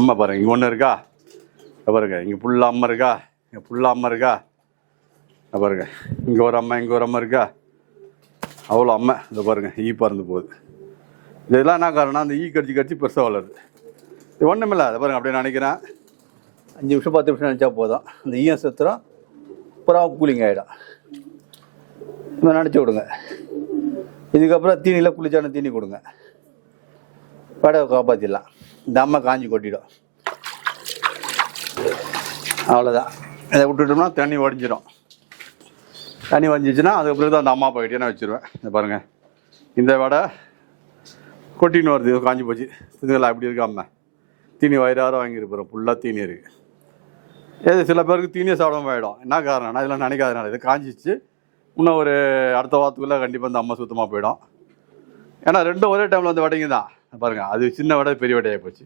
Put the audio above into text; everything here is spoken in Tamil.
அம்மா பாருங்கள், இங்கே ஒன்று இருக்கா பாருங்க, இங்கே ஃபுல்லாக அம்மா இருக்கா, இங்கே ஃபுல்லாக அம்மா இருக்கா பாருங்க, இங்கே ஒரு அம்மா இங்கே ஒரு அம்மா இருக்கா, அவ்வளோ அம்மா. இதை பாருங்கள், ஈ பறந்து போகுது. இதெல்லாம் என்ன காரணம், அந்த ஈ கடிச்சு கடிச்சு பெருசாக வளருது. இது ஒன்றும் இல்லை. அதை பாருங்கள், அப்படியே நினைக்கிறேன் 5 நிமிஷம் 10 நிமிஷம் நினச்சா போதும், அந்த ஈயம் செத்துரும், அப்புறம் கூலிங் ஆகிடும். இதை நினச்சி விடுங்க. இதுக்கப்புறம் தீனியில் குளிச்சான தீனி கொடுங்க, படவை காப்பாற்றிடலாம். இந்த அம்மா காஞ்சி கொட்டிடும், அவ்வளோதான். இதை விட்டுட்டோம்னா தண்ணி வடிஞ்சிடும். தண்ணி வடிஞ்சிச்சுன்னா அதுக்கப்புறம் தான் அந்த அம்மா போய்கிட்டே நான் வச்சுருவேன். இந்த பாருங்கள், இந்த வடை கொட்டின்னு வருது, காஞ்சி போச்சு. இதுங்களாம் அப்படி இருக்காம தீனி வயிறார வாங்கியிருப்போம், ஃபுல்லாக தீனி இருக்குது. ஏது சில பேருக்கு தீனியை சாப்பிடாம ஆகிடும். என்ன காரணம்னா இதெல்லாம் நினைக்காதனால. இது காஞ்சிச்சு, இன்னும் ஒரு அடுத்த வாரத்துக்குள்ளே கண்டிப்பாக இந்த அம்மா சுத்தமாக போயிடும். ஏன்னா ரெண்டும் ஒரே டைமில் வந்து வடைங்க தான் பாருங்கள். அது சின்ன வடை பெரிய வடையாக போச்சு.